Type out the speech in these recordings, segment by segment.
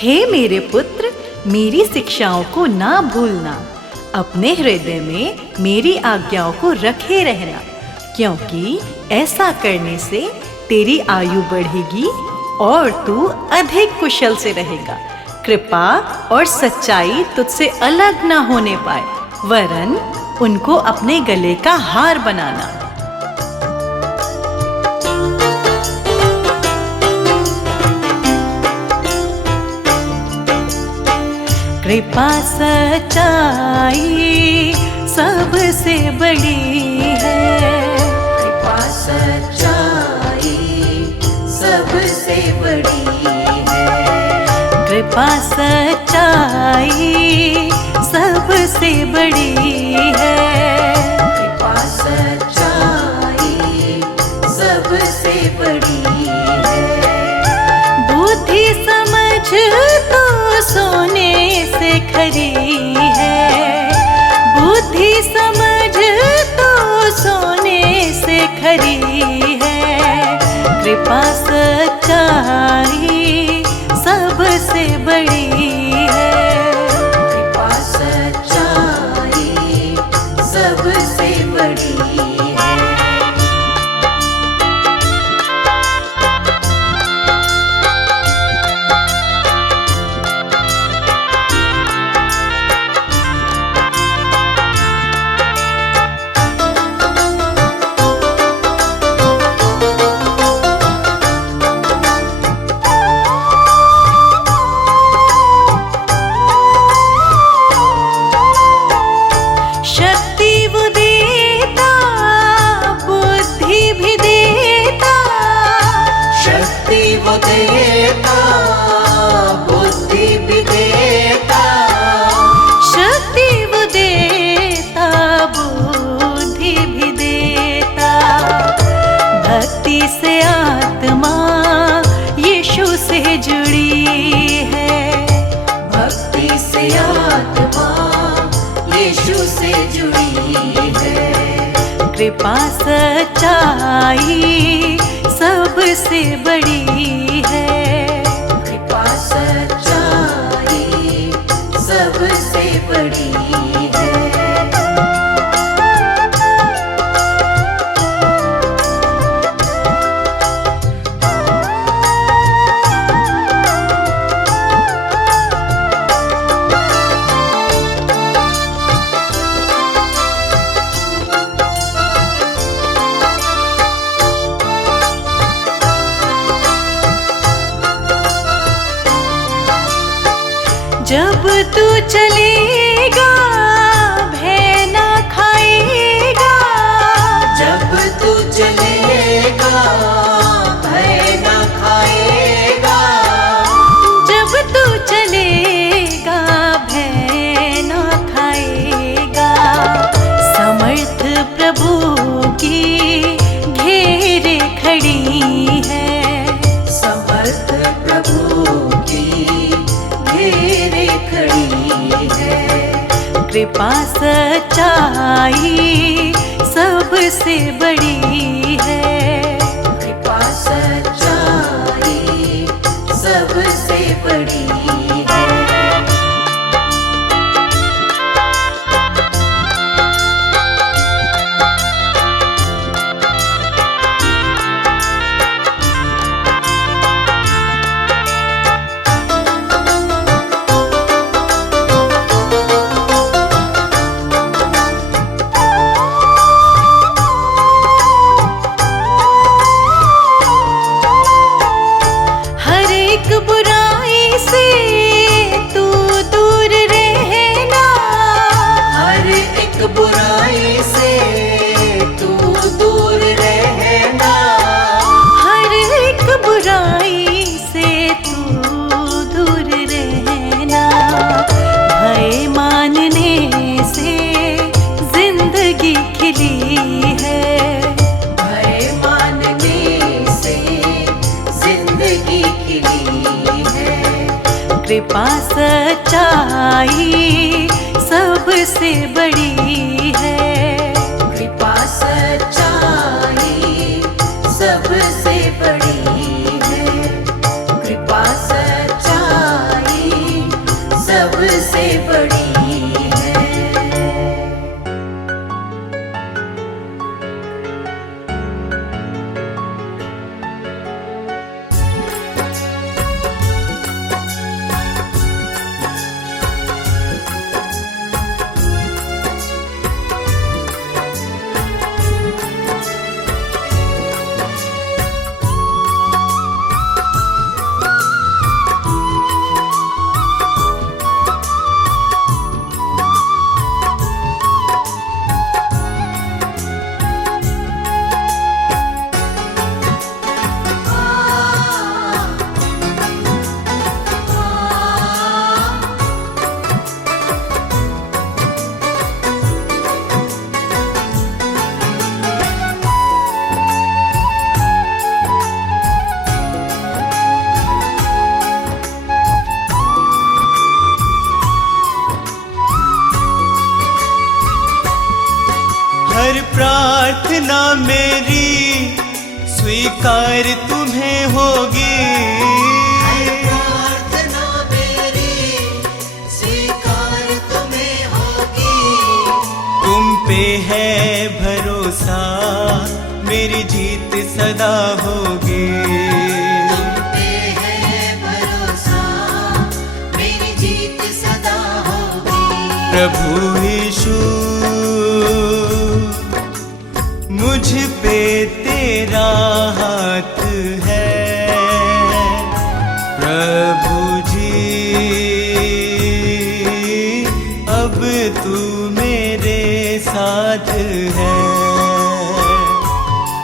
हे मेरे पुत्र, मेरी शिक्षाओं को ना भूलना, अपने हृदय में मेरी आज्ञाओं को रखे रहना, क्योंकि ऐसा करने से तेरी आयु बढ़ेगी और तू अधिक कुशल से रहेगा। कृपा और सच्चाई तुझसे अलग ना होने पाए, वरन उनको अपने गले का हार बनाना। कृपा सच्चाई सबसे बड़ी है, कृपा सच्चाई सबसे बड़ी है, कृपा सच्चाई सबसे बड़ी है, कृपा सच्चाई सबसे बड़ी है। बुद्धि समझ तो सोने से खरी है, बुद्धि समझ तो सोने से खरी है, कृपा सच्चाई सबसे बड़ी है, कृपा सच्चाई सबसे बड़ी है। से आत्मा यीशु से जुड़ी है, भक्ति से आत्मा यीशु से जुड़ी है, कृपा सच्चाई सबसे बड़ी है, कृपा सच्चाई सबसे बड़ी है। जब तू चलेगा भय ना खाएगा, जब तू चलेगा भय ना खाएगा, जब तू चलेगा भय ना खाएगा, समर्थ प्रभु की घेरे खड़ी है, समर्थ प्रभु की घेरे खड़ी है, कृपा सच्चाई सबसे बड़ी है, कृपा सच्चाई सबसे बड़ी है। बुराई से तू दूर रहना, हर एक बुराई से तू दूर रहना, हर एक बुराई से तू दूर रहना, भय मानने से जिंदगी खिली है, भय मानने से जिंदगी खिली है, कृपा सच्चाई सबसे बड़ी है, कृपा सच्चाई सबसे बड़ी है, कृपा सच्चाई सबसे बड़ी है। हर प्रार्थना मेरी स्वीकार तुम्हें होगी, प्रार्थना मेरी स्वीकार तुम्हें होगी। तुम पे है भरोसा मेरी जीत सदा होगी। तुम पे है भरोसा मेरी जीत सदा होगी। प्रभु यीशु मुझ पे तेरा हाथ है, प्रभु जी अब तू मेरे साथ है।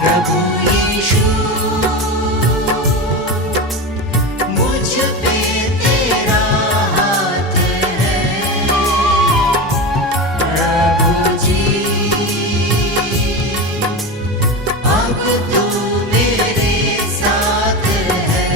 प्रभु यीशु मुझ पे तेरा हाथ है, प्रभु जी अब तू मेरे साथ है।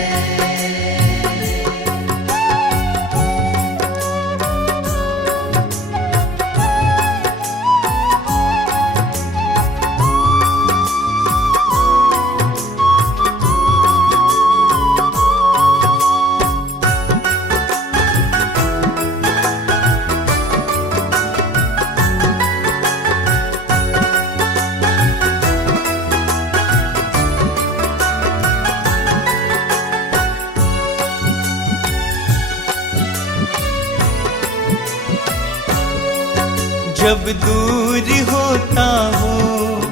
जब दूर होता हूँ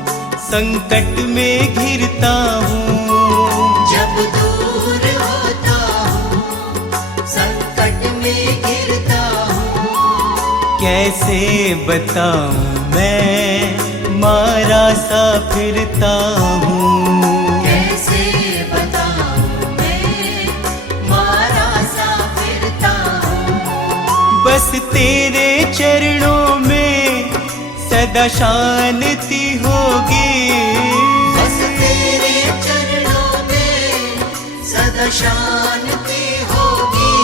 संकट में घिरता हूँ, जब दूर होता हूँ संकट में गिरता हूँ। कैसे बताऊँ मैं मारा सा फिरता हूँ। कैसे बताऊँ मैं मारा सा फिरता हूँ। बस तेरे चरणों में सदा शांति होगी, बस तेरे चरणों में सदा शांति होगी।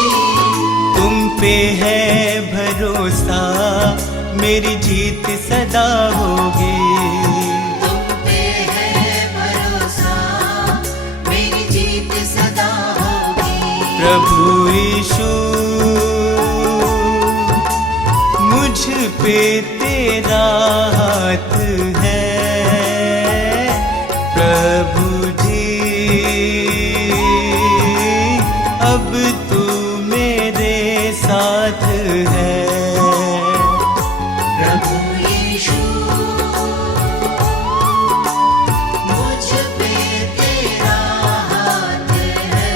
तुम पे है भरोसा मेरी जीत सदा होगी। तुम पे है भरोसा मेरी जीत सदा होगी। प्रभु यीशु मुझ पे तेरा हाथ है, प्रभु जी अब तू मेरे साथ है। प्रभु यीशु मुझ पे तेरा हाथ है,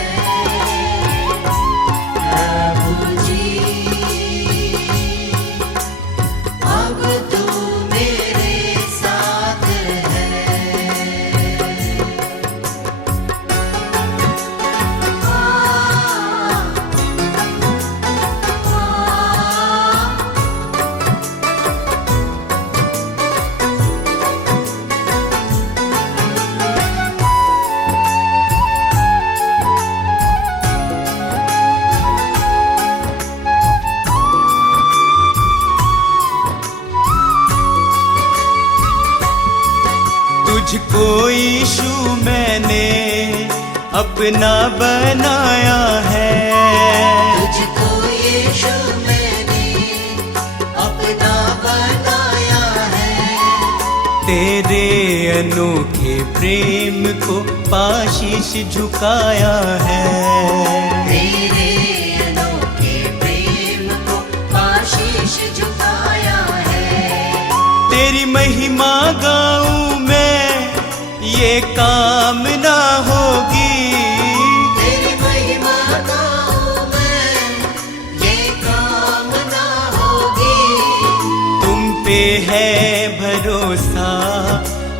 प्रभु जी अब तू मेरे साथ है। तुझको यीशु मैंने अपना बनाया है, तुझको यीशु मैंने अनोखे प्रेम को पाशीश झुकाया है। तेरे अनोखे प्रेम को आशीष झुकाया है। तेरी महिमा गाऊं मैं, ये कामना होगी। तेरी महिमा गाऊं मैं, ये कामना होगी। तुम पे है भरोसा,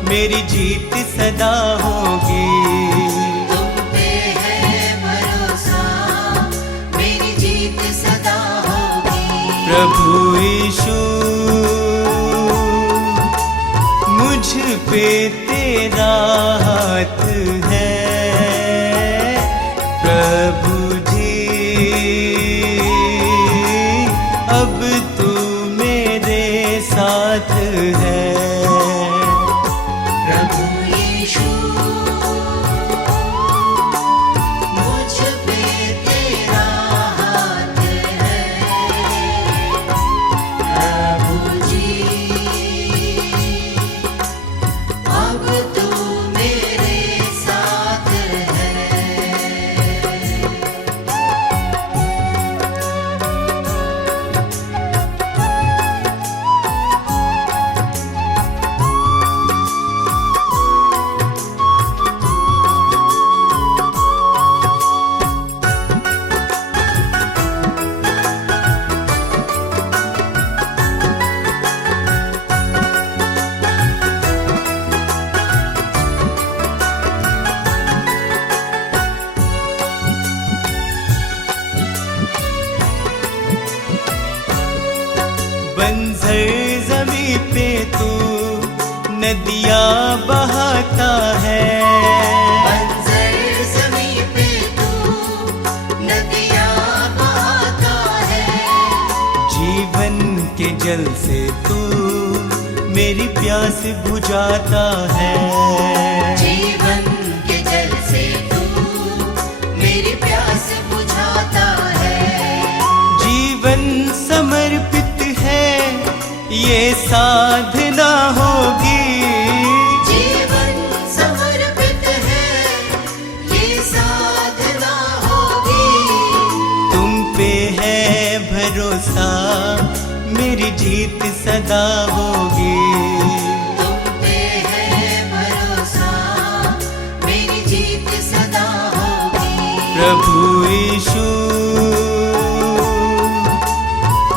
मेरी जीत सदा होगी। तुम पे है भरोसा, मेरी जीत सदा होगी। प्रभु यीशु मुझ पे तेरा हाथ है। प्रभु जी अब तू मेरे साथ है। प्रभु यीशु मुझ पे तेरा हाथ है। प्रभु जी अब तू मेरे साथ है। बंजर जमी पे तू नदियाँ बहाता है। बंजर ज़मीं पे तू नदियाँ बहाता है। जीवन के जल से तू मेरी प्यास बुझाता है। जीवन के जल से तू मेरी प्यास बुझाता है। जीवन समर्पित है, ये साधना होगी। जीवन समर्पित है, ये साधना होगी। तुम पे है भरोसा, मेरी जीत सदा होगी। तुम पे है भरोसा, मेरी जीत सदा होगी। प्रभु यीशु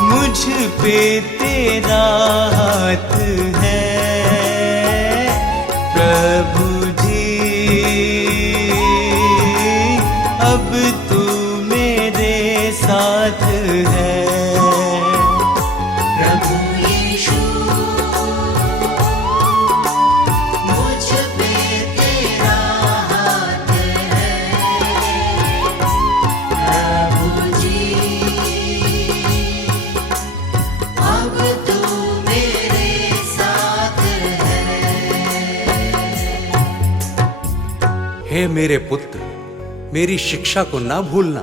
मुझ पे तेरा हाथ है। प्रभु जी अब तू मेरे साथ है। प्रभु यीशु मुझ पे तेरा हाथ है। प्रभु जी अब तू मेरे साथ है। हे मेरे पुत्र, मेरी शिक्षा को ना भूलना,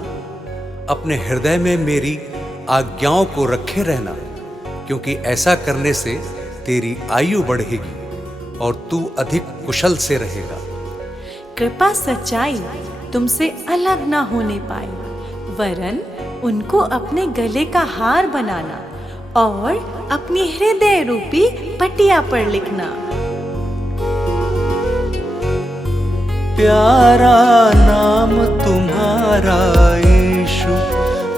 अपने हृदय में मेरी आज्ञाओं को रखे रहना, क्योंकि ऐसा करने से तेरी आयु बढ़ेगी और तू अधिक कुशल से रहेगा। कृपा सच्चाई तुमसे अलग ना होने पाए, वरन उनको अपने गले का हार बनाना और अपनी हृदय रूपी पटिया पर लिखना। प्यारा नाम तुम्हारा यीशु,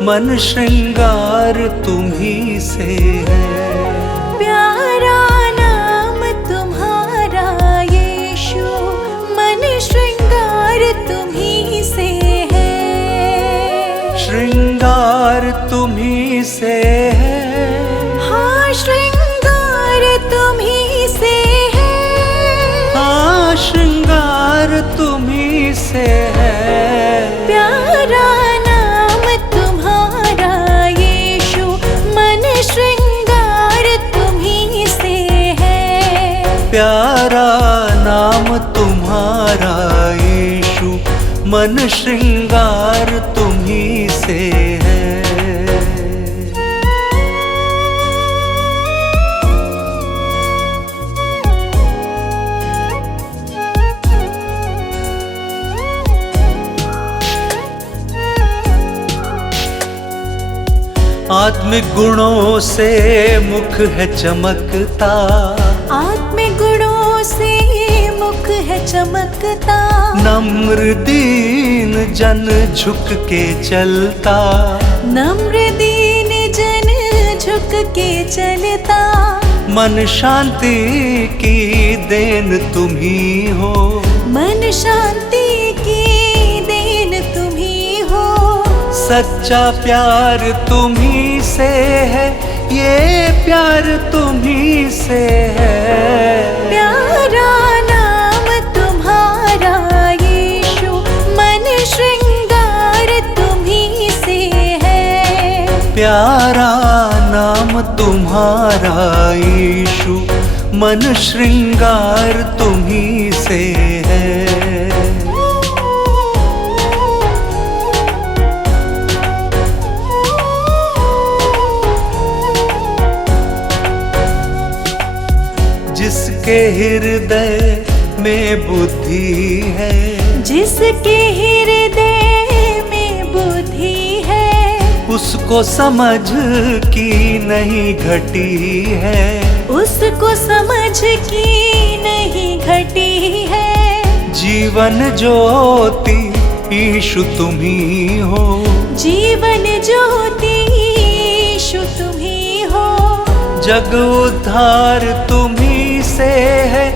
मन श्रृंगार तुम्ही से है। प्यारा नाम तुम्हारा यीशु, मन श्रृंगार तुम्ही से है। श्रृंगार तुम्ही से है। हाँ, श्रृंगार तुम्ही से है। हाँ, श्रृंगार तुम्ही से है। प्यारा नाम तुम्हारा यीशु, मन श्रृंगार तुम्ही से है। प्यारा नाम तुम्हारा यीशु, मन श्रृंगार तुम्ही से है। आत्मिक गुणों से मुख है चमकता, आत्मिक गुणों से मुख है चमकता। नम्र दीन जन झुक के चलता, नम्र दीन जन झुक के चलता। मन शांति की देन तुम ही हो, मन शांति की देन तुम ही हो। सच्चा प्यार तुम ही से है, ये प्यार तुम ही से है। प्यारा नाम तुम्हारा यीशु, मन श्रृंगार तुम ही से है। प्यारा नाम तुम्हारा यीशु, मन श्रृंगार तुम ही से है। जिसके हृदय में बुद्धि है, जिसके हृदय में बुद्धि है। उसको समझ की नहीं घटी है, उसको समझ की नहीं घटी है। जीवन ज्योति यीशु तुम ही हो, जीवन ज्योति यीशु तुम ही हो। जग उद्धार तुम ही से है,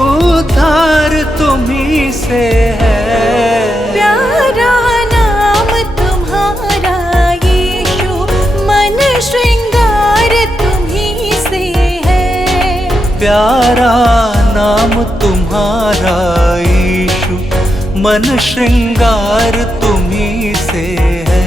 उद्धार तुम ही से है। प्यारा नाम तुम्हारा यीशु, मन श्रृंगार तुम ही से है। प्यारा नाम तुम्हारा यीशु, मन श्रृंगार तुम ही से है।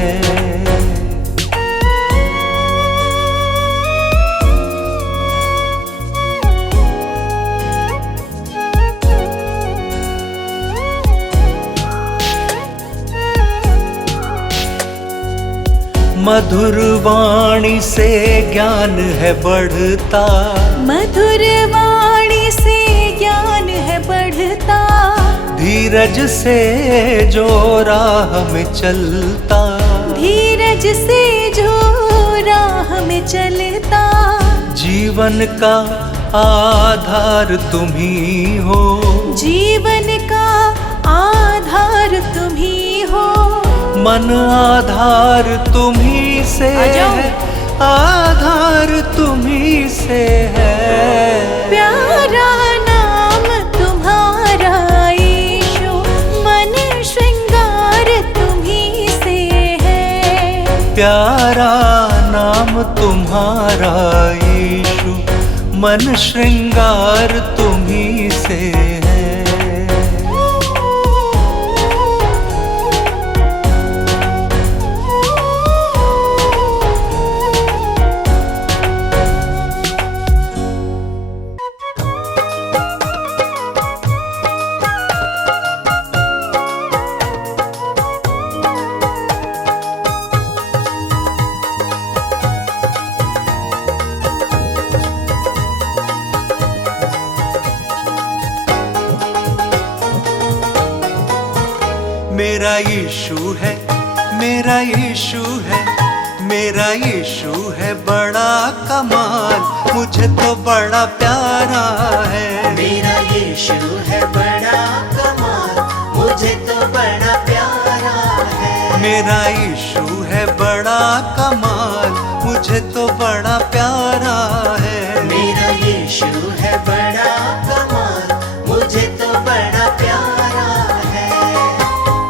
मधुर वाणी से ज्ञान है बढ़ता, मधुर वाणी से ज्ञान है बढ़ता। धीरज से जो राह में चलता, धीरज से जो राह में चलता। जीवन का आधार तुम ही हो, जीवन का आधार तुम ही हो। मन आधार तुम ही से है, आधार तुम ही से है। प्यारा नाम तुम्हारा यीशु, मन श्रृंगार तुम ही से है। प्यारा नाम तुम्हारा यीशु, मन श्रृंगार तुम ही से है। मेरा यीशु है, मेरा यीशु है, मेरा यीशु है बड़ा कमाल, मुझे तो बड़ा प्यारा है। मेरा यीशु है बड़ा कमाल, मुझे तो बड़ा प्यारा है। मेरा यीशु है बड़ा कमाल, मुझे तो बड़ा प्यारा है। मेरा यीशु है बड़ा कमाल, मुझे तो बड़ा प्यारा है।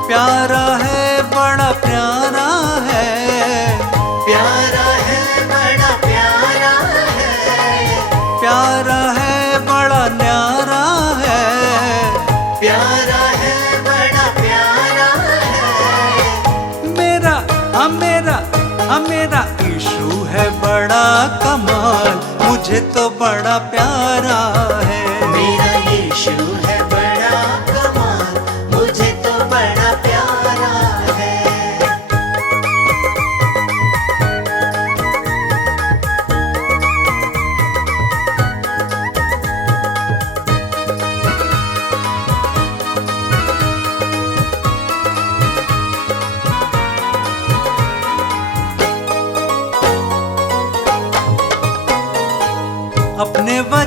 प्यारा है, बड़ा प्यारा है, प्यारा है बड़ा प्यारा है। प्यारा है, बड़ा न्यारा है। प्यारा है बड़ा प्यारा है। मेरा मेरा यीशु है बड़ा कमाल, मुझे तो बड़ा प्यारा है। मेरा यीशु है बड़ा कमाल, मुझे तो बड़ा प्यारा है।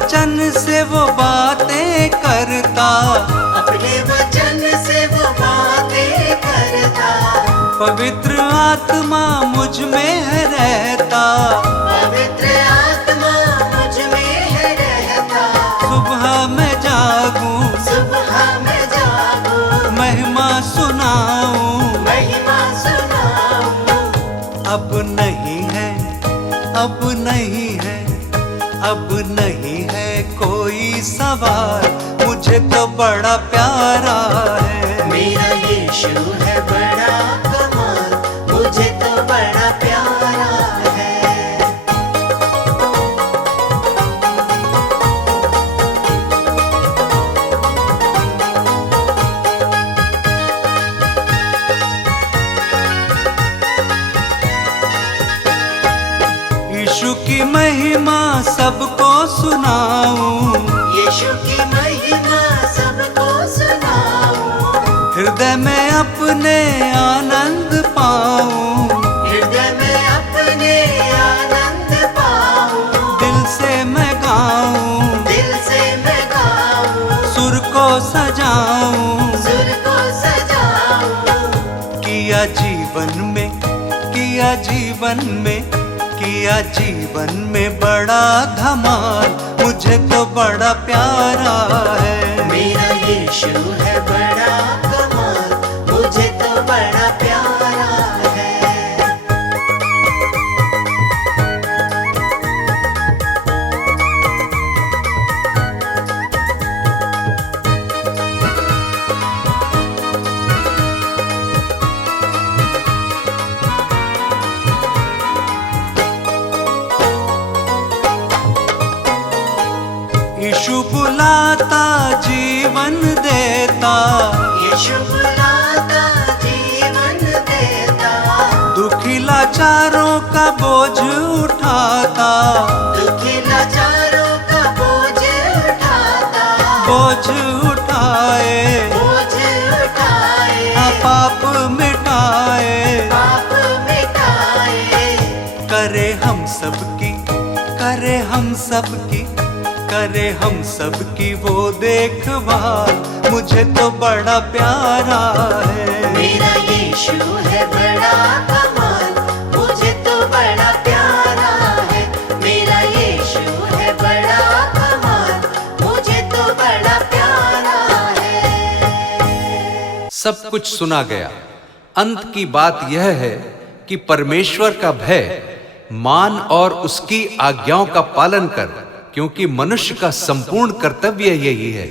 वचन से वो बातें करता, अपने वचन से वो बातें करता, पवित्र आत्मा मुझ में है रहता, पवित्र आत्मा मुझ में है रहता। सुबह मैं जागूं, सुबह मैं जागूं, महिमा सुनाऊं, महिमा सुनाऊं। अब नहीं है, अब नहीं है, अब नहीं है कोई सवाल, मुझे तो बड़ा प्यारा है। मेरा यीशु है बड़ा कमाल, मुझे तो बड़ा प्यारा है। यीशु की महिमा सबको सुनाऊं, यीशु की महिमा सबको सुनाऊं, हृदय में अपने आनंद पाऊं, हृदय में अपने आनंद पाऊं। दिल से मैं गाऊं, दिल से मैं गाऊं, सुर को सजाऊं, सुर को सजाऊं। किया जीवन में, किया जीवन में, किया जीवन में बड़ा धमाल, मुझे तो बड़ा प्यारा है। मेरा यीशु है बड़ा कमाल, मुझे तो बड़ा प्यारा है। यीशु बुलाता जीवन देता, यीशु बुलाता जीवन देता, दुखी लाचारों का बोझ उठाता, दुखी लाचारों का बोझ उठाता, बोझ उठाए, बोझ उठाए, हाँ, पाप मिटाए, पाप मिटाए। करे हम सबकी, करे हम सबकी, करे हम सबकी वो देखभाल, मुझे तो बड़ा प्यारा है। मेरा यीशु है बड़ा कमाल, मुझे तो बड़ा प्यारा है। मेरा यीशु है बड़ा कमाल, मुझे तो बड़ा प्यारा है। सब कुछ सुना गया। अंत की बात यह है कि परमेश्वर का भय मान और उसकी आज्ञाओं का पालन कर, क्योंकि मनुष्य का संपूर्ण कर्तव्य यही है।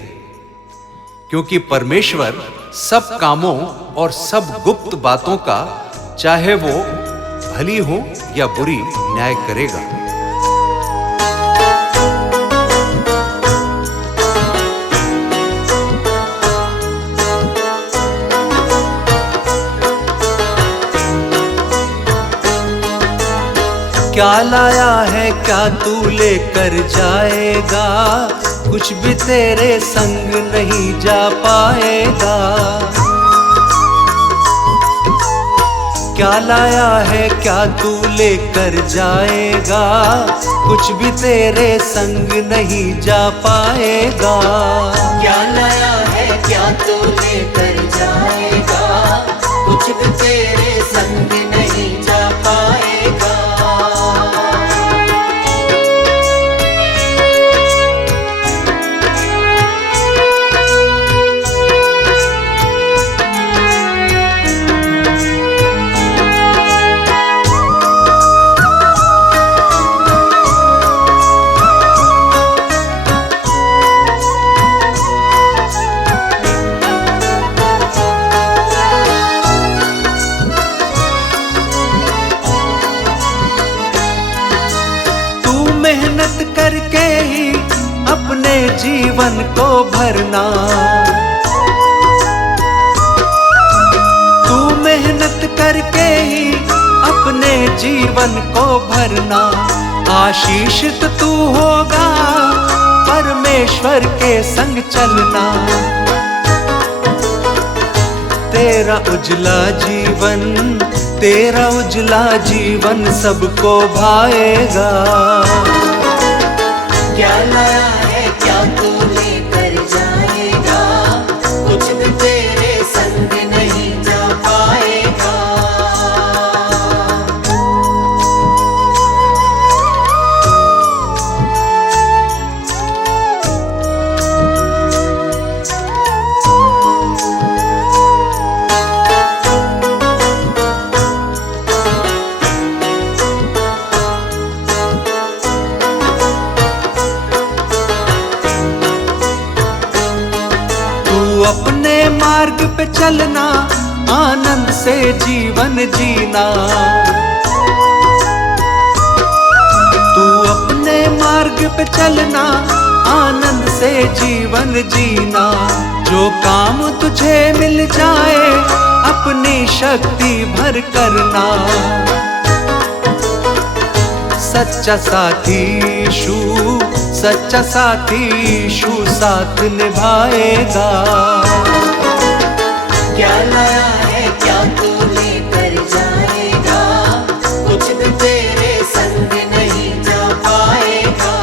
क्योंकि परमेश्वर सब कामों और सब गुप्त बातों का, चाहे वो भली हो या बुरी, न्याय करेगा। क्या लाया है, क्या तू लेकर जाएगा, कुछ भी तेरे संग नहीं जा पाएगा। क्या लाया है, क्या तू लेकर जाएगा, कुछ भी तेरे संग नहीं जा पाएगा। क्या लाया है, क्या तू लेकर जाएगा, कुछ भी तेरे संग नहीं जा पाएगा। मेहनत करके ही अपने जीवन को भरना, तू मेहनत करके ही अपने जीवन को भरना। आशीषित तू होगा परमेश्वर के संग चलना। तेरा उजला जीवन, तेरा उजला जीवन सबको भाएगा। क्या लाया है, अपने मार्ग पे चलना, आनंद से जीवन जीना। तू अपने मार्ग पे चलना, आनंद से जीवन जीना। जो काम तुझे मिल जाए अपनी शक्ति भर करना। सच्चा साथी यीशु, सच्चा साथी यीशु साथ निभाएगा। क्या लाया है क्या तू लेकर जाएगा, कुछ भी तेरे संग नहीं जा पाएगा।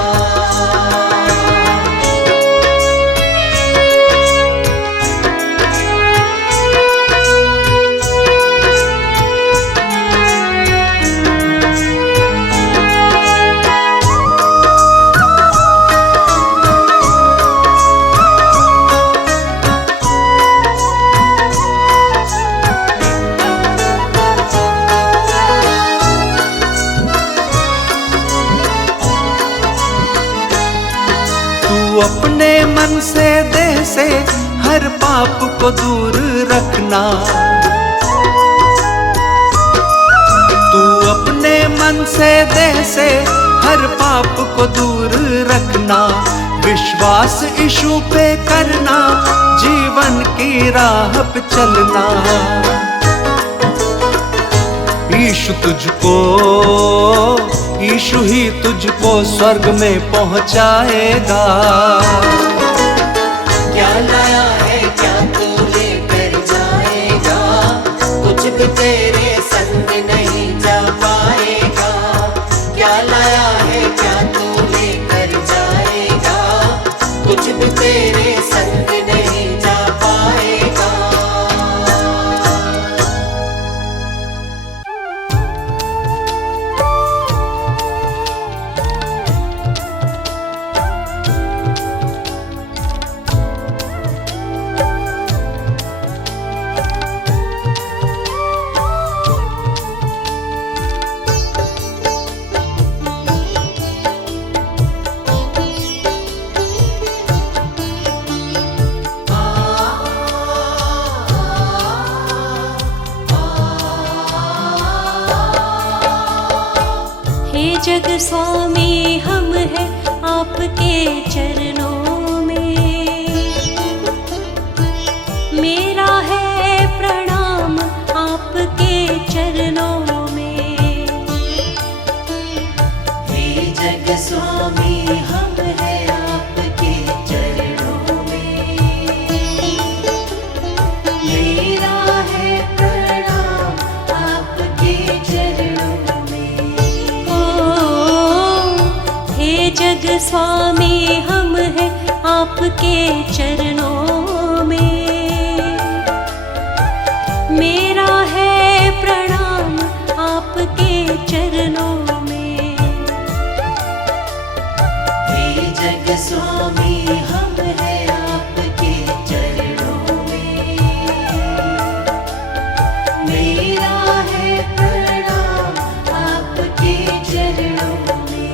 अपने मन से देह से हर पाप को दूर रखना। तू अपने मन से देह से हर पाप को दूर रखना। विश्वास यीशु पे करना, जीवन की राह पे चलना। यीशु तुझको, यीशु ही तुझको स्वर्ग में पहुंचाएगा। क्या लाया है क्या तू लेकर जाएगा, कुछ भी तेरे संग नहीं जा पाएगा। क्या लाया है क्या तू लेकर जाएगा, कुछ भी तेरे संग नहीं जा पाएगा। जग स्वामी हम हैं आपके चरणों में, मेरा है प्रणाम आपके चरणों में। हे जग स्वामी हम हैं आपके चरणों में, मेरा है प्रणाम आपके चरणों में। जग स्वामी हम हैं आपके चरणों में, मेरा है प्रणाम आपके चरणों में। हे जग स्वामी हम हैं आपके चरणों में, मेरा है प्रणाम आपके चरणों में।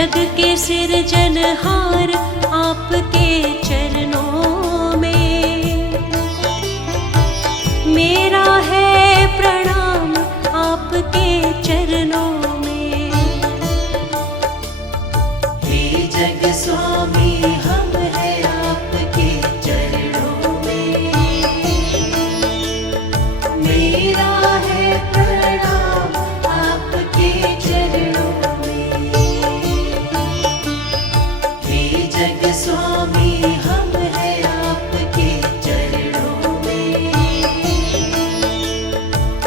जग के सिरजनहार आपके चरणों में। मेरा है प्रणाम आपके चरणों में। हे जग स्वामी हम हैं आपके चरणों में। मेरा है प्रणाम आपके चरणों में। हे जग स्वामी हम हैं आपके चरणों में।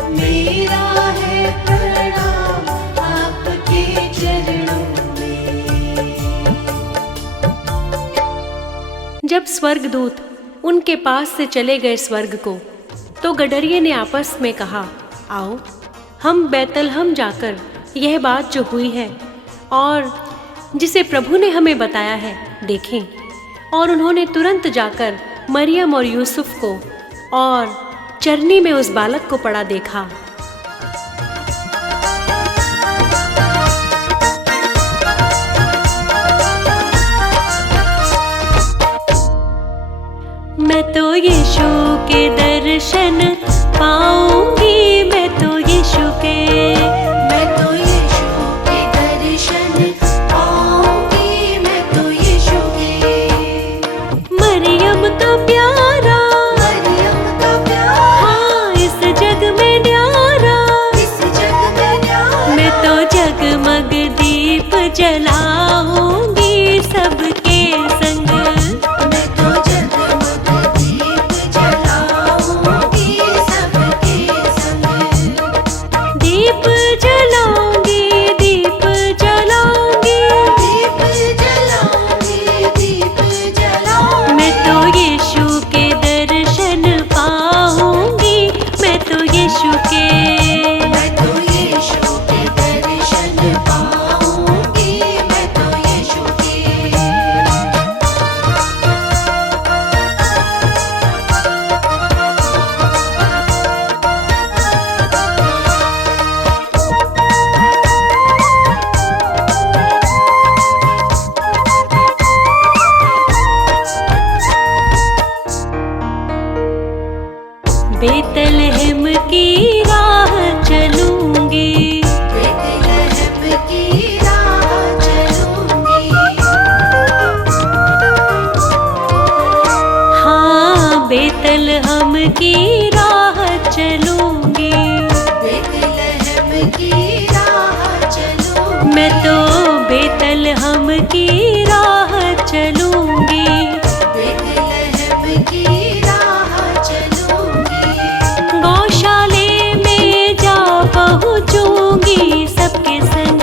मेरा है प्रणाम आपके चरणों में। जब स्वर्गदूत उनके पास से चले गए स्वर्ग को, तो गडरिये ने आपस में कहा, आओ हम बैतलहम जाकर यह बात जो हुई है और जिसे प्रभु ने हमें बताया है देखें। और उन्होंने तुरंत जाकर मरियम और यूसुफ को और चरनी में उस बालक को पड़ा देखा। मैं तो यीशु के दर्शन पाऊंगी, मैं तो यीशु के, मैं तो यीशु के दर्शन पाऊंगी। मैं तो यीशु के, मरियम का प्यारा, मरियम का प्यारा, हाँ इस जग में न्यारा। इस जग में न्यारा। मैं तो जगमग दीप जलाऊंगी सबके संग। मैं तो जगमग दीप जलाऊंगी सबके संग। दीप जलाऊंगी, दीप जलाऊंगी, दीप जलाऊंगी, दीप जलाऊंगी। मैं तो यीशु के दर्शन पाऊंगी, मैं तो यीशु के। मैं तो यीशु के दर्शन पाऊंगी। मैं तो यीशु के। बेतलहम की राह चलूंगी, बेतलहम की राह चलूंगी। हाँ बेतलहम की राह चलूंगी। बेतलहम की राह चलूंगी। मैं तो बेतलहम की राह चलूंगी। बेतलहम की राह चलूंगी। गौशाले में जा पहुंचूंगी सबके संग।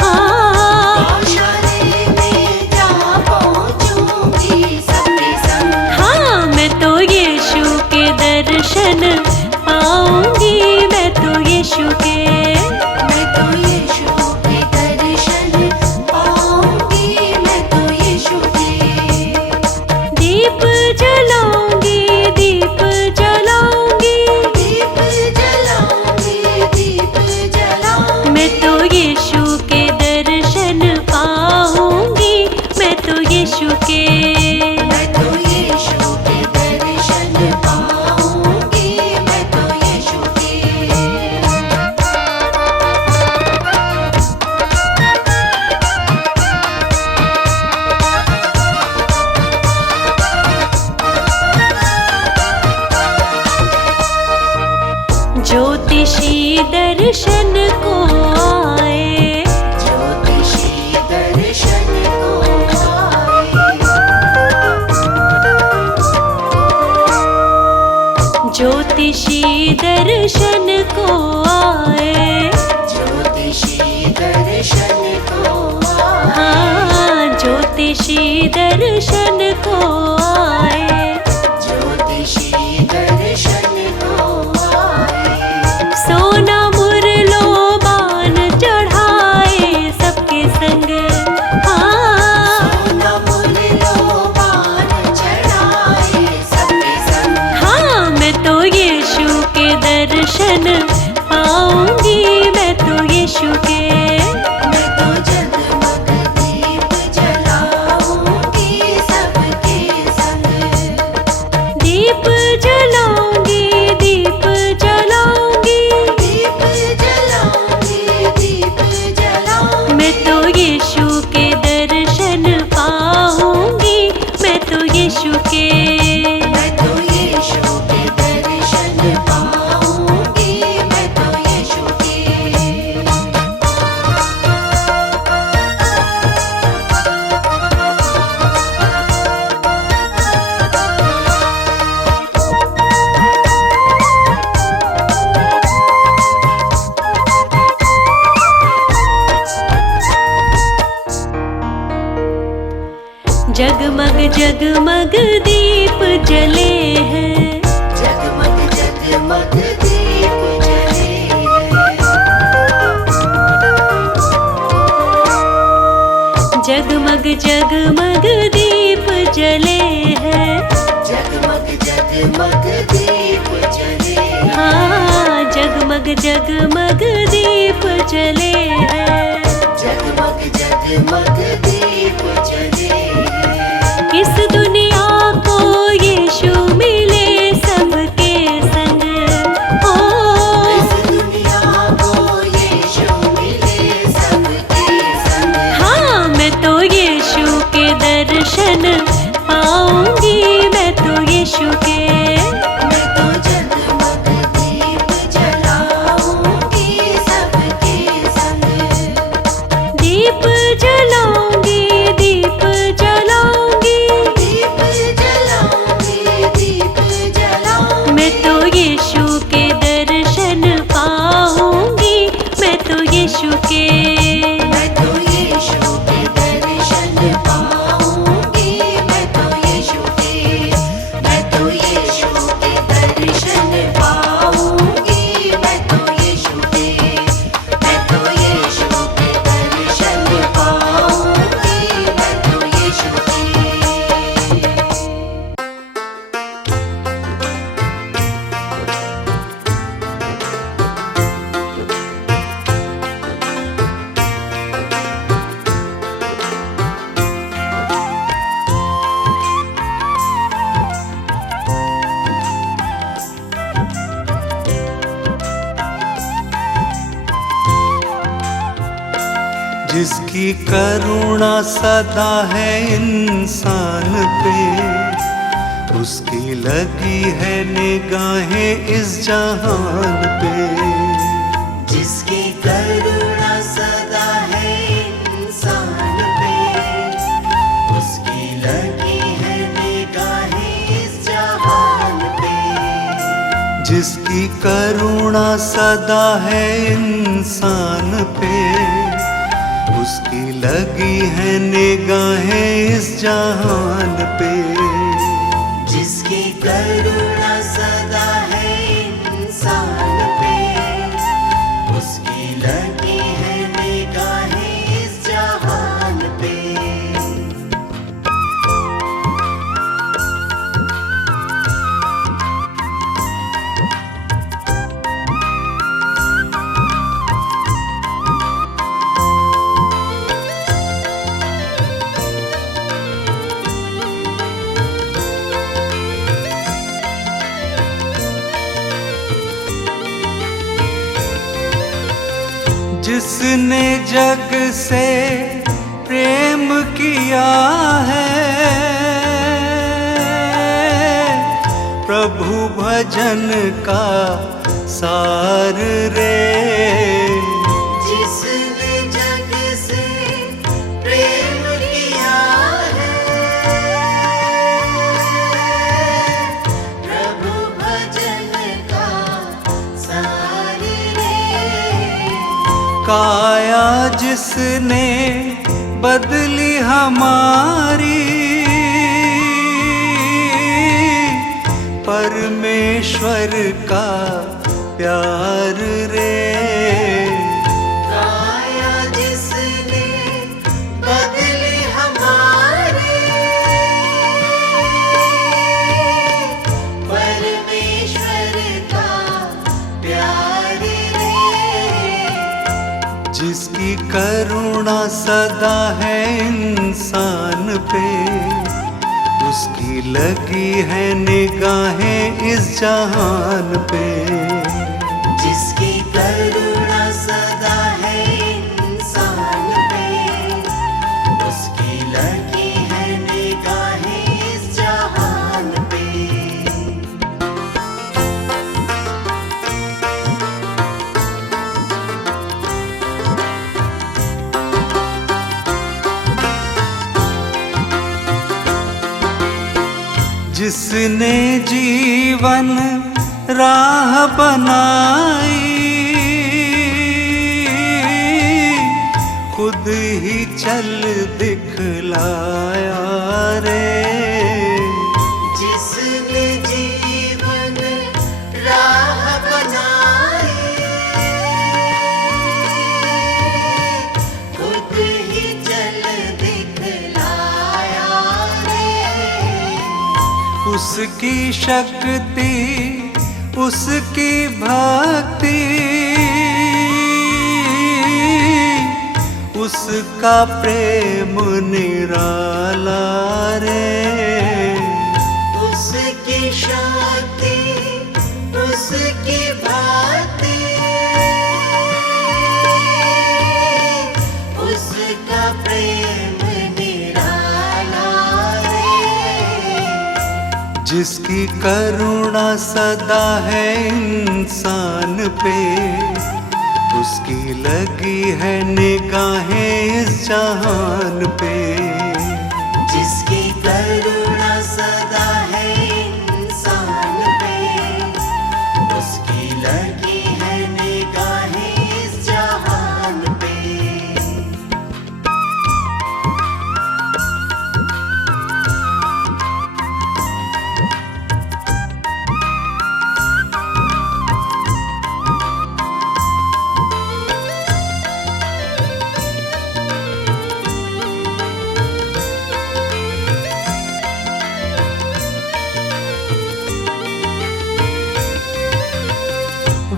हाँ गौशाले में जा पहुंचूंगी सबके संग। हाँ मैं तो यीशु के दर्शन पाऊंगी, मैं तो यीशु के। मैं तो यीशु के दर्शन पाऊंगी। मैं तो यीशु के। दीप जलाऊंगी, दीप जलाऊंगी, दीप जलाऊंगी, दीप जलाऊंगी। मैं तो यीशु के दर्शन पाऊंगी, मैं तो यीशु के। मैं तो यीशु के दर्शन पाऊंगी। मैं तो यीशु के। ज्योतिषी दर्शन को आए, ज्योतिषी दर्शन को आए। ज्योतिषी दर्शन को आए। ज्योतिषी दर्शन को आए। हाँ ज्योतिषी दर्शन को आए। ज्योतिषी दर्शन को आए। सोना मुरलो बान चढ़ाए सबके संग। हाँ सोना मुरलो बाण चढ़ाए सबके संग। हाँ मैं तो यीशु के दर्शन पाऊंगी, मैं तो यीशु के। मैं तो जगमग जगमग दीप जले हैं, जगमग जगमग दीप जले हैं। जगमग जगमग दीप जले हैं, जगमग जगमग दीप जले हैं। हाँ जगमग जगमग दीप जले हैं। जगमग जगमग दीप जले हैं। इस दुनिया को यीशु मिले सबके संग, ओ इस दुनिया को यीशु मिले सबके संग। हाँ मैं तो यीशु के दर्शन पाऊंगी, मैं तो यीशु के, मैं तो जगमग दीप जलाऊंगी सबके संग। दीप जलाऊंगी, दीप जलाऊंगी, दीप जलाऊंगी, दीप जलाऊंगी। मैं तो यीशु के दर्शन पाऊंगी, मैं तो यीशु के, मैं तो यीशु के दर्शन पाऊंगी। मैं तो यीशु के, मैं तो यीशु के दर्शन पाऊंगी। मैं तो यीशु के, मैं तो यीशु के दर्शन पाऊंगी। मैं तो यीशु के। जिसकी करुणा सदा है इंसान पे, उसकी लगी है निगाहें इस जहान पे। जिसकी करुणा सदा है इंसान पे, उसकी लगी है निगाहें इस जहान पे। जिसकी करुणा सदा है इंसान पे, उसकी लगी है निगाहें इस जहान पे। जिसकी करुणा सदा है इंसान पे, उसकी लगी है निगाहें इस जहान पे। जिसने जग से प्रेम किया है, प्रभु भजन का सार रे। जिसने जग से प्रेम किया है, प्रभु भजन का सार रे। काया जिसने बदली हमारी, परमेश्वर का प्यार रे। काया जिसने बदली हमारे, परमेश्वर का प्यार रे। जिसकी करुणा सदा है इंसान पे, उसकी लगी है निगाहें इस जहान पे। जिसकी करुणा सदा है इंसान पे, उसकी लगी है निगाहें इस जहान पे। जिसने जीवन राह बनाई, खुद ही चल दिखलाया रे। जिसने जीवन राह बनाई, खुद ही चल दिखलाया रे। उसकी शक्ति उसकी भक्ति उसका प्रेम निराला रे। उसकी शक्ति उसकी भक्ति उसका प्रेम निराला रे। जिसकी करुणा सदा है इंसान पे, उसकी लगी है निगाहें इस जहान पे। जिसकी करुणा सदा है इंसान पे, उसकी लगी है निगाहें इस जहान पे।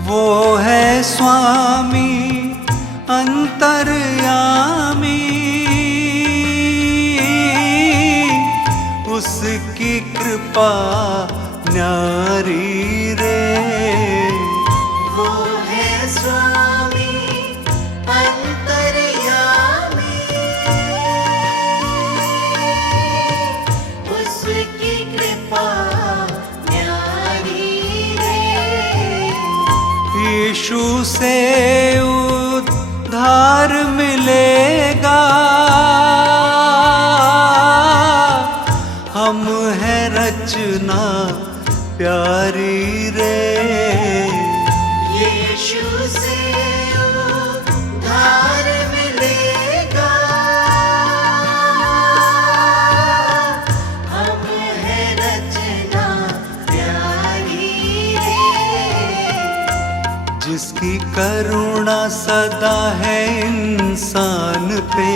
वो है स्वामी अंतर्यामी, उसकी कृपा न्यारी रे। वो है स्वामी अंतर्यामी, उसकी कृपा न्यारी रे। यीशु से उद्धार मिलेगा, हम है रचना प्यारी रे। यीशु से उद्धार मिलेगा, हम है रचना प्यारी रे। जिसकी करुणा सदा है इंसान पे,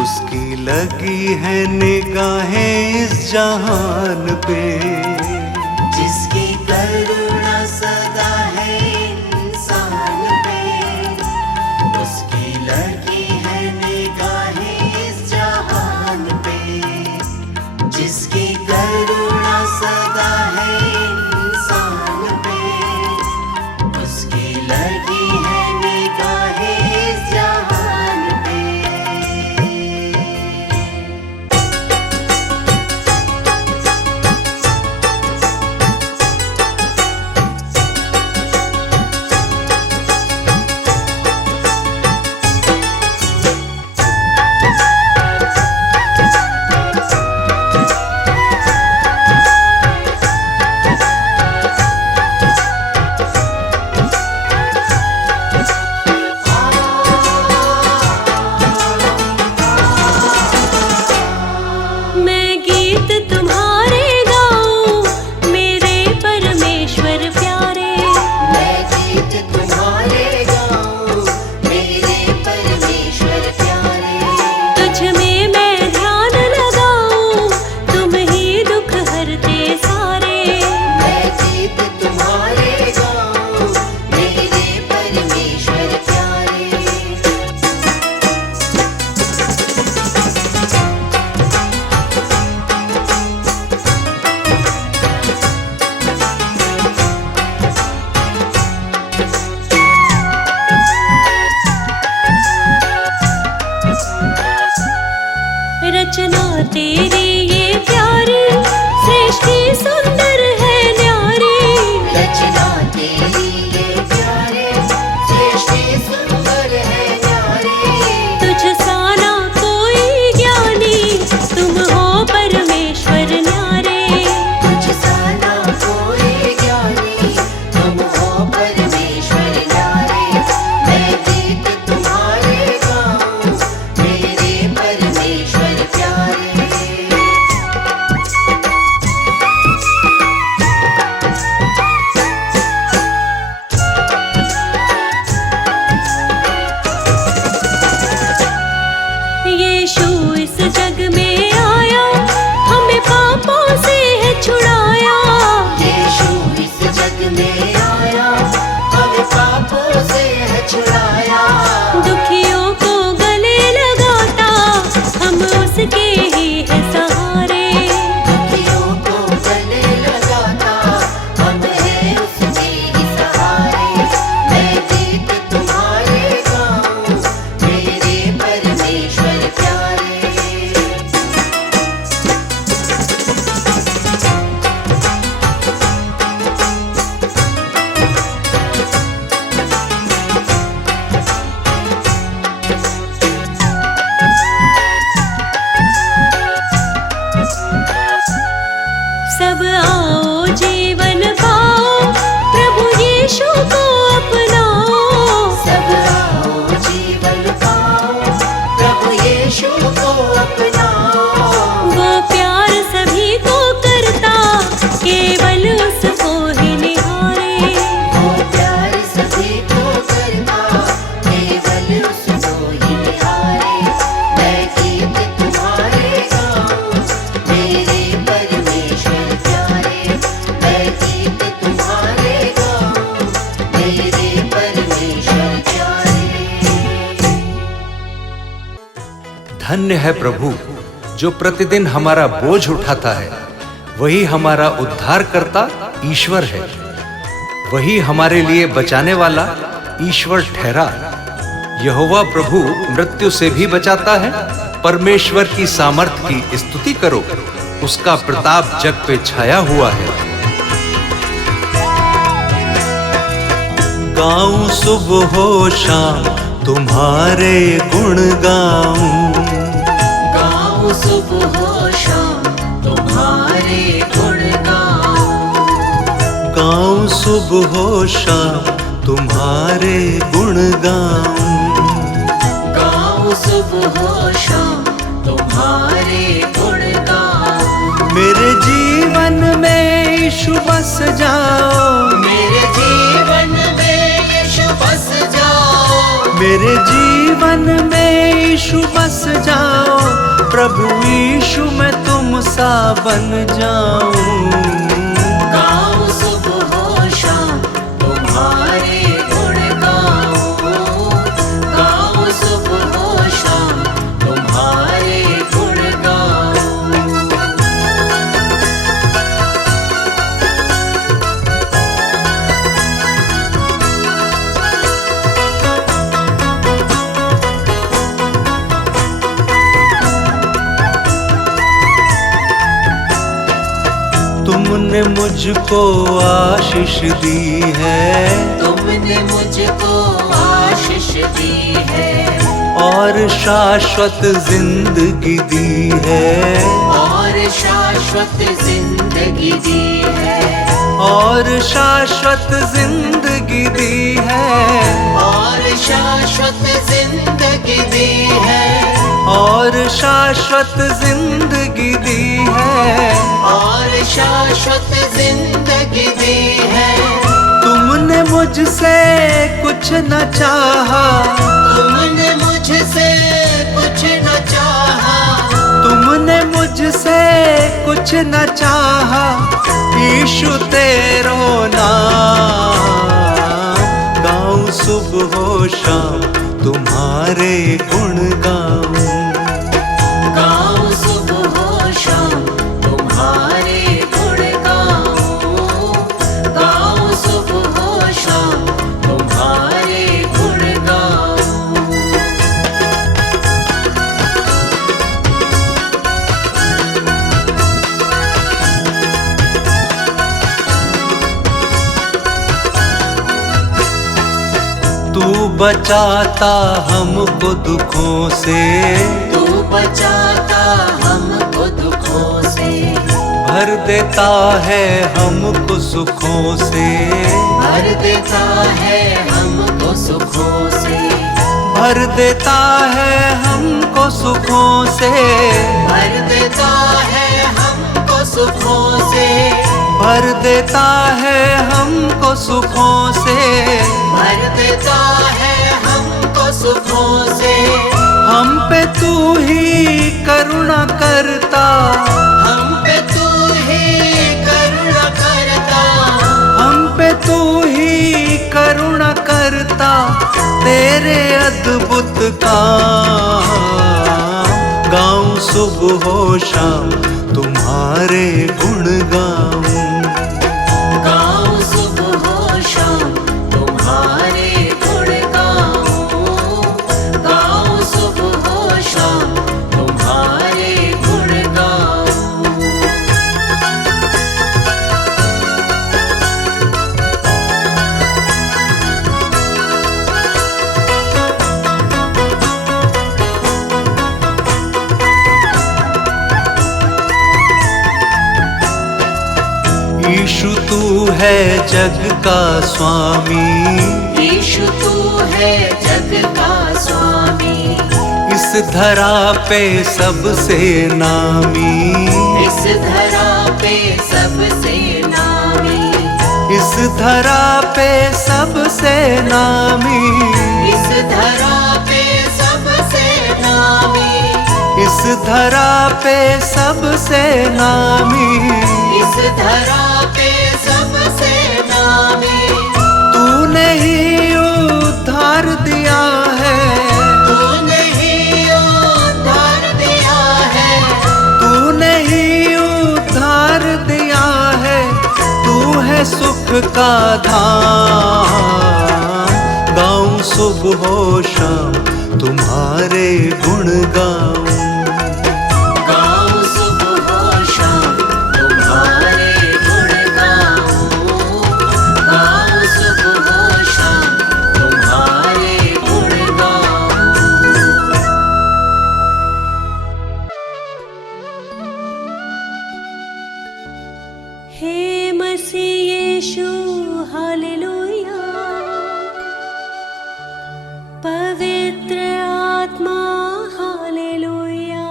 उसकी लगी है निगाहें इस जहान पे। जिसकी करुणा सदा है इंसान पे, उसकी लगी है निगाहें इस जहान पे। जिसकी करुणा सदा है इंसान पे, उसकी लगी है निगाहें इस जहान पे। रचना तेरी ये प्यारी, सृष्टि सुंदर है न्यारी। रचना तेरी ये प्यारी, सृष्टि सुंदर है न्यारी। तुझ सा ना कोई ज्ञानी, तुम हो परमेश्वर न्यारे। तुझ सा ना कोई ज्ञानी, तुम हो परमेश्वर न्यारे। मैं गीत तुम्हारे गाऊं, धन्य है प्रभु जो प्रतिदिन हमारा बोझ उठाता है। वही हमारा उद्धारकर्ता ईश्वर है। वही हमारे लिए बचाने वाला ईश्वर ठहरा। यहोवा प्रभु मृत्यु से भी बचाता है। परमेश्वर की सामर्थ की स्तुति करो, उसका प्रताप जग पे छाया हुआ है। गाऊं सुबह हो शाम तुम्हारे गुण गाऊं, गाऊं सुबह हो शाम तुम्हारे गुण गाऊं, गाऊं सुबह हो शाम तुम्हारे गुण गाऊं, गाऊं सुबह हो शाम तुम्हारे गुण गाऊं। मेरे जीवन में यीशु बस जाओ, मेरे जीवन में यीशु बस जाओ, मेरे जीवन में यीशु बस जाओ। प्रभु यीशु मैं तुम सा बन जाऊं। गाऊं सुबह हो शाम तुम्हारे गुण गाऊं, गाऊं सुबह हो शाम तुम्हारे गुण गाऊं। तुमने मुझको आशीष दी है, तुमने मुझको आशीष दी है, और शाश्वत जिंदगी दी है, और शाश्वत जिंदगी दी है, और शाश्वत जिंदगी दी है, और शाश्वत जिंदगी दी है, और शाश्वत जिंदगी दी है, और शाश्वत जिंदगी दी है। तुमने मुझसे कुछ न चाहा, तुमने मुझसे कुछ न चाहा, तुमने मुझसे कुछ न चाहा। यीशु तेरो नाम गाऊं सुबह हो शाम तुम्हारे गुण गाऊं, गाऊं सुबह हो शाम तुम्हारे गुण गाऊं, गाऊं सुबह हो शाम तुम्हारे गुण गाऊं। तू बचाता हमको दुखों से, तू बचाता हमको दुखों से, भर देता है हमको सुखों से, भर देता है हमको सुखों से, भर देता है हमको सुखों से, भर देता है हमको सुखों से, भर देता है हमको सुखों से। भर देता है हमको सुखों से। हम पे तू ही करुणा करता, हम पे तू ही करुणा करता, हम पे तू ही करुणा करता। तेरे अद्भुत काम गाऊं सुबह हो शाम तुम्हारे गुण गाऊं, गाऊं सुबह हो शाम तुम्हारे गुण गाऊं, गाऊं सुबह हो शाम तुम्हारे गुण गाऊं। यीशु तू है जग का स्वामी, यीशु तू है जग का स्वामी, इस धरा पे सबसे नामी, इस धरा पे सबसे नामी, इस धरा पे सबसे नामी, इस धरा पे सबसे नामी, इस धरा पे सबसे नामी। इस धरा पे सबसे नामी। तूने ही उद्धार दिया है, तूने ही उद्धार का धाम। गाऊं सुबह शाम तुम्हारे गुण गाऊं। गाऊं सुबह शाम तुम्हारे गुण गाऊं। गाऊं सुबह शाम तुम्हारे गुण गाऊं। हे मसीह यीशु हालेलुया, पवित्र आत्मा हालेलुया,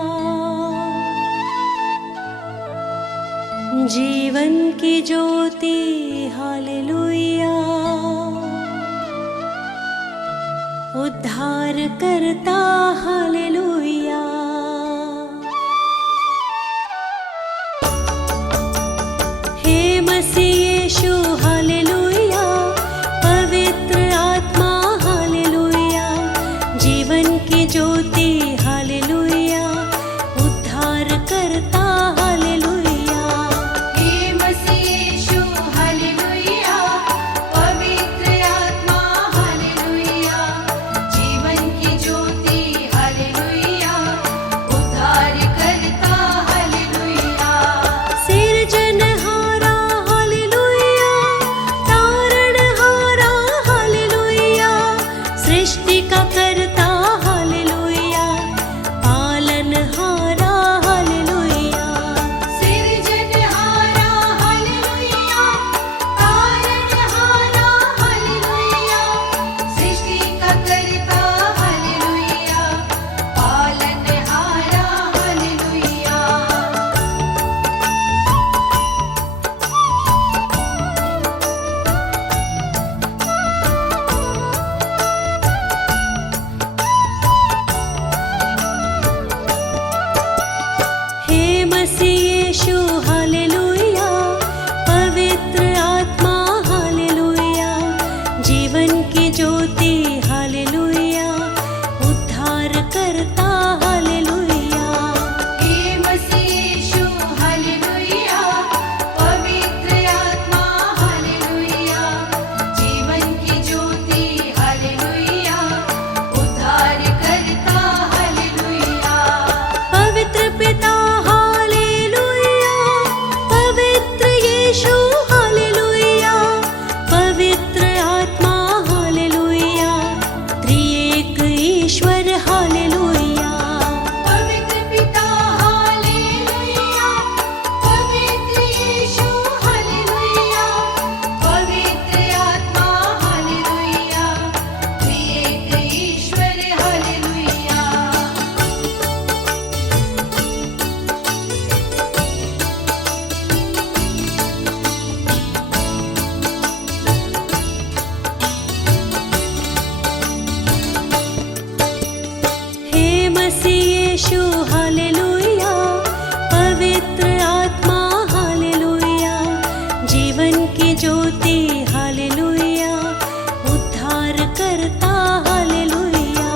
जीवन की ज्योति हालेलुया, उद्धार करता हालेलुया। हे मसीह यीशु हालेलुया, पवित्र आत्मा हालेलुया, जीवन की ज्योति हालेलुया, उद्धार करता हालेलुया। हे मसीह यीशु हालेलुया, पवित्र आत्मा हालेलुया, जीवन की ज्योति हालेलुया, उद्धार करता हालेलुया। सिरजनहारा हालेलुया, तारणहारा हालेलुया, सृष्टि का करता हालेलुया, पालनहारा हालेलुया। सिरजनहारा हालेलुया, तारणहारा हालेलुया, सृष्टि का करता हालेलुया, पालनहारा हालेलुया। हे मसीह यीशु हालेलुया, पवित्र आत्मा हालेलुया, जीवन की ज्योति हालेलुया, उद्धार करता हालेलुया। हे मसीह यीशु हालेलुया, पवित्र आत्मा हालेलुया, जीवन की ज्योति हालेलुया, उद्धार करता हालेलुया। पवित्र पिता हालेलुया, पवित्र यीशु हालेलुया, पवित्र आत्मा हालेलुया, त्रिएक ईश्वर हालेलुया। पवित्र पिता हालेलुया, पवित्र यीशु हालेलुया, पवित्र आत्मा हालेलुया, त्रिएक ईश्वर हालेलुया। हे मसीह यीशु हालेलुया, पवित्र आत्मा हालेलुया, जीवन की ज्योति हालेलुया, उद्धार करता हालेलुया।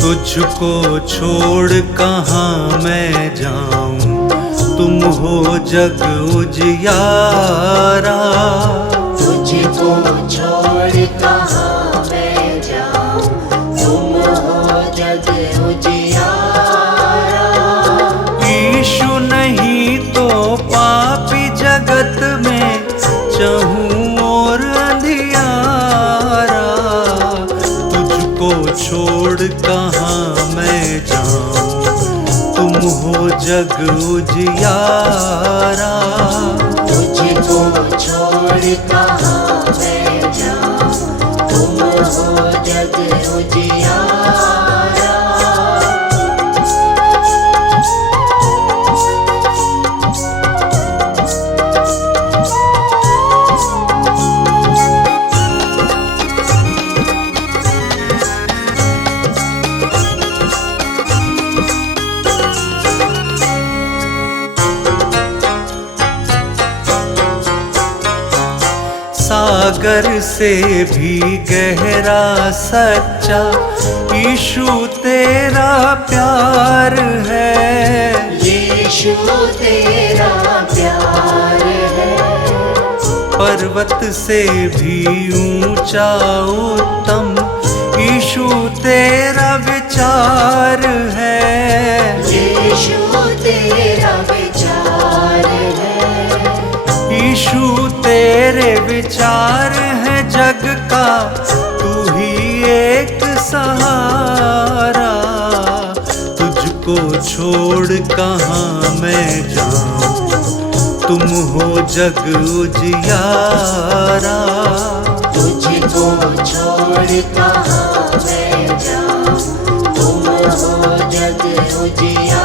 तुझको छोड़ कहाँ मैं जाऊं, तुम हो जग उजियारा। तुझको छोड़ कहाँ मैं जाऊं, तुम हो जग उजियारा। ईशु नहीं तो पापी जगत में चहूं और अंधियारा। तुझको छोड़ कहाँ मैं जाऊं, तुम हो जग उजियारा। तुझको छोड़ कहाँ मैं जाऊं, तुम हो जग उजियारा। सागर से भी गहरा सच्चा यीशु तेरा प्यार है। यीशु तेरा प्यार है। पर्वत से भी ऊंचा उत्तम यीशु तेरा विचार है। यीशु तेरा विचार है। यीशु तेरे विचार है जग का तू ही एक सहारा। तुझको छोड़ कहाँ मैं जाऊं, तुम हो जग उजियारा। तुझको छोड़ कहाँ मैं जाऊं, तुम हो जग उजियारा।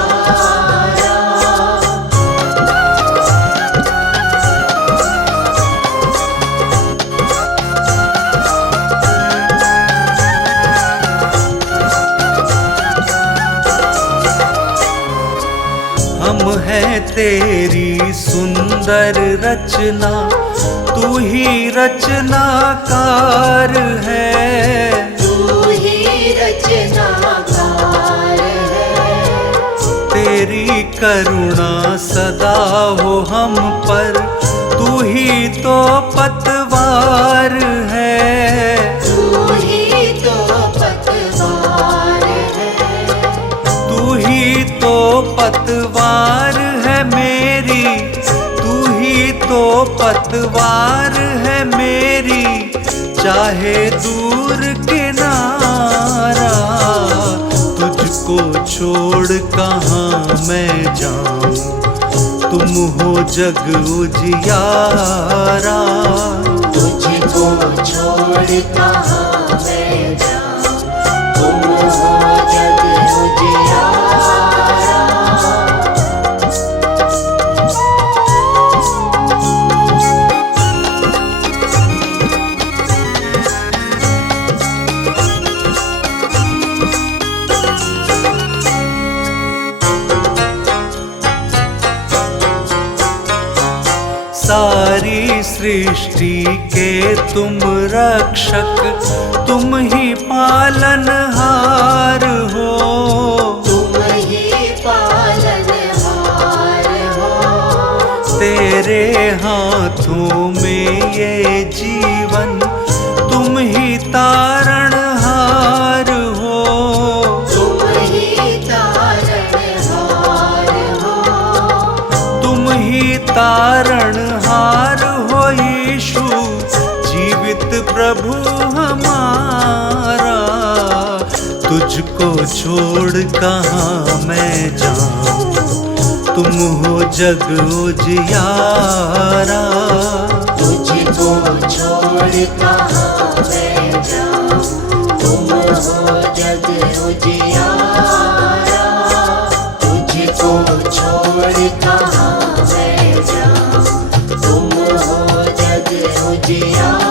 हम हैं तेरी सुंदर रचना, तू ही रचनाकार है। तू ही रचनाकार है। तेरी करुणा सदा हो हम पर, तू ही तो पतवार है। तू ही तो पतवार है। तू ही तो पतवार है मेरी, तू ही तो पतवार है मेरी, चाहे दूर किनारा। तुझको छोड़ कहाँ मैं जाऊं, तुम हो जग उजियारा। तुझको छोड़ कहाँ मैं जाऊं, तुम हो जग उजियारा। सारी सृष्टि के तुम रक्षक, तुम ही पालनहार हो। तुम ही पालनहार हो। तेरे हाथों में ये जीवन, तुम ही तारणहार हो। तुम ही तारणहार हो। तुम ही तारणहार हो यीशु, जीवित प्रभु हमारा। तुझको छोड़ कहाँ मैं जाऊं, तुम हो जग उजियारा। तुझको छोड़ कहाँ मैं जाऊं, तुम हो जग उजियारा। तुझको छोड़ कहाँ मैं जाऊं, तुम हो जग उजियारा।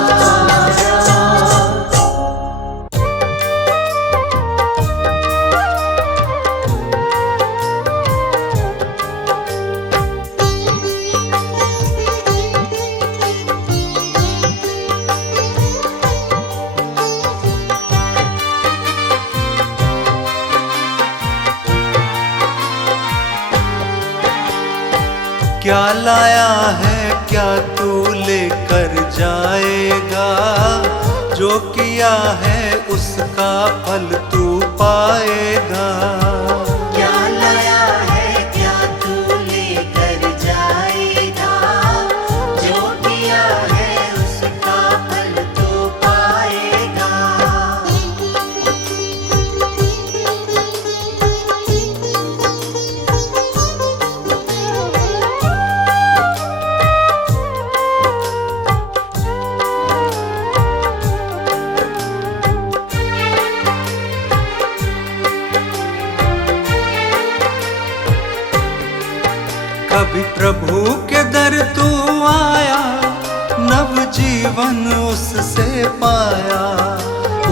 क्या लाया है क्या तू लेकर जाएगा, जो किया है उसका फल तू पाएगा। क्या लाया है क्या तू लेकर जाएगा, जो किया है उसका फल तू पाएगा। कभी प्रभु के दर तू आया, नव जीवन उससे पाया।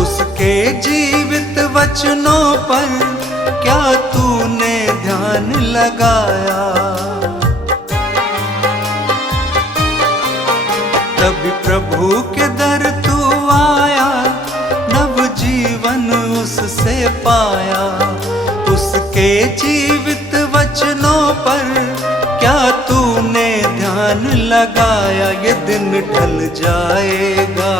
उसके जीवित वचनों पर क्या तूने ध्यान लगाया। तभी प्रभु के पाया। उसके जीवित वचनों पर क्या तूने ध्यान लगाया? ये दिन ढल जाएगा,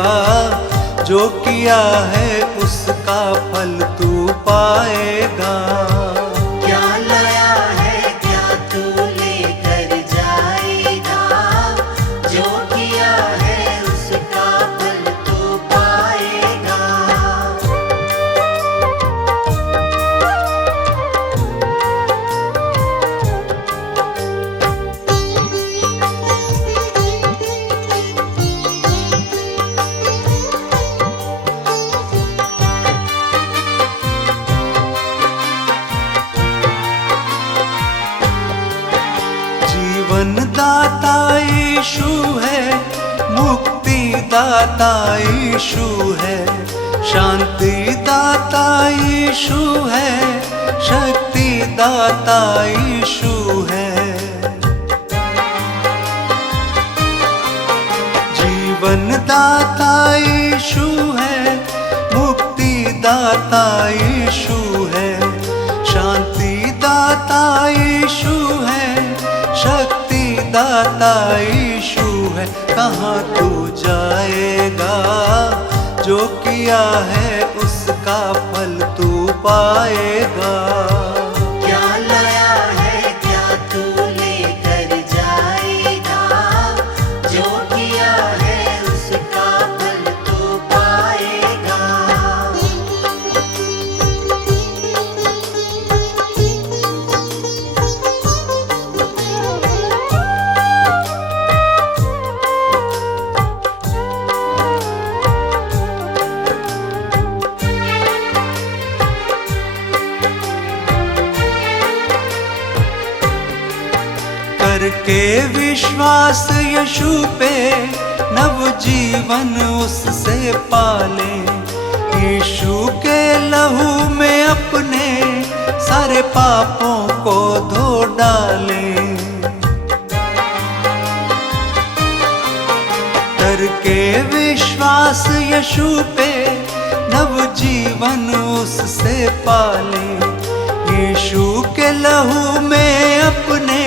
जो किया है उसका फल तू पाएगा। क्या लाया है क्या तू लेकर जाएगा, जो किया है उसका फल तू पाएगा। जीवन दाता यीशु है, मुक्ति दाता यीशु है, शांति दाता यीशु है, शक्ति दाता यीशु है। जीवन दाता यीशु है, मुक्ति दाता यीशु है, शांति दाता यीशु है, शक्ति दाता यीशु है। कहाँ तू जाएगा, जो किया है उसका फल तू पाएगा। क्या लाया है क्या तू लेकर जाएगा, जो किया है उसका फल तू पाएगा। करके विश्वास यीशु पे, नव जीवन उससे पाले। यीशु के लहू में अपने सारे पापों को धो डाले। करके विश्वास यीशु पे, नव जीवन उससे पाले। यीशु के लहू में अपने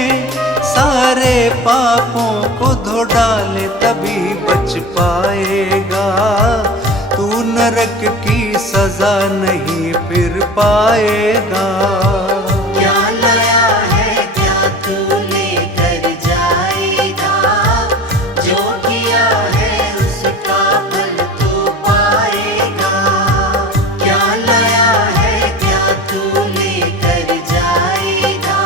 सारे पापों को धो डाले, तभी बच पाएगा तू, नरक की सजा नहीं फिर पाएगा। क्या लाया है क्या तू लेकर जाएगा, जो किया है उसका फल तू पाएगा। क्या लाया है क्या तू लेकर जाएगा,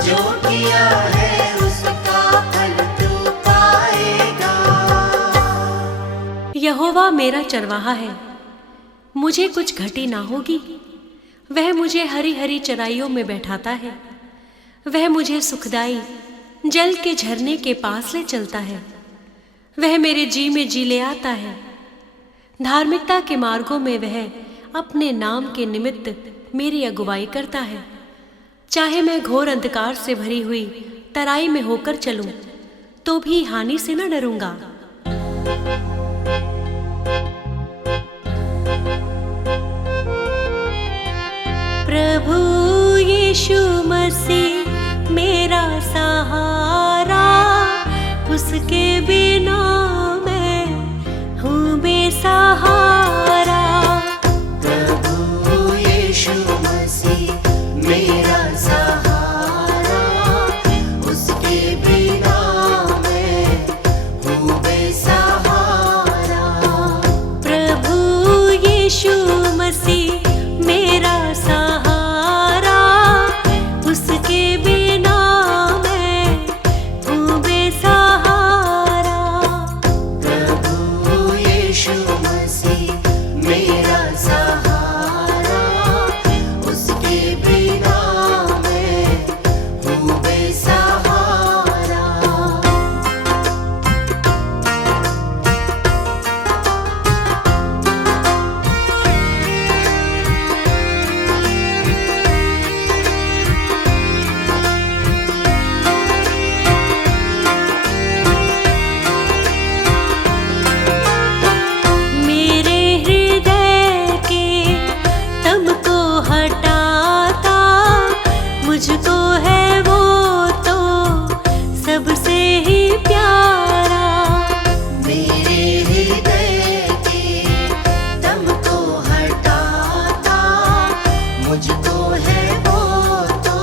जो किया है उसका फल तू पाएगा। यहोवा मेरा चरवाहा है, मुझे कुछ घटी ना होगी। वह मुझे हरी हरी चराइयों में बैठाता है, वह मुझे सुखदाई जल के झरने के पास ले चलता है। वह मेरे जी में जी ले आता है, धार्मिकता के मार्गों में वह अपने नाम के निमित्त मेरी अगुवाई करता है। चाहे मैं घोर अंधकार से भरी हुई तराई में होकर चलूं, तो भी हानि से न डरूंगा। प्रभु यीशु मसीह मेरा सहारा, उसके बिना मैं हूँ बेसहारा। प्रभु यीशु मसीह मेरा सहारा, उसके बिना मैं हूँ बेसहारा। प्रभु यीशु मसीह मेरा सहारा, उसके बिना मैं हूँ बेसहारा। प्रभु यीशु मसीह मेरा सहारा, उसके बिना मैं हूँ बेसहारा। है वो तो सबसे ही प्यारा। मेरे हृदय के दम को हटाता, मुझको है वो तो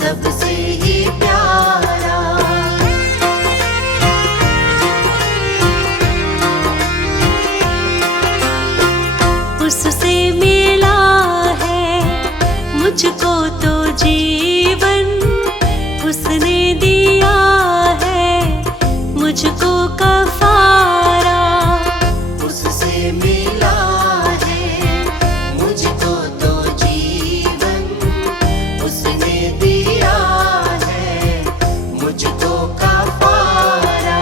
सबसे ही प्यारा। उससे मिला है मुझको तो जीवन, उसने दिया है मुझको कफारा। उससे मिला है मुझको तो जीवन, उसने दिया है मुझको कफारा।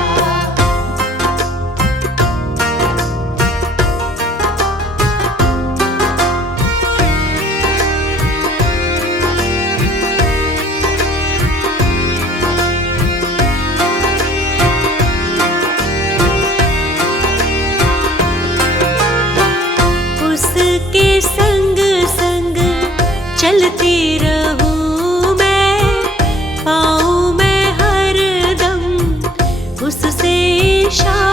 उसके संग संग चलती रहूं मैं, पाऊं मैं हर दम उससे इशारा।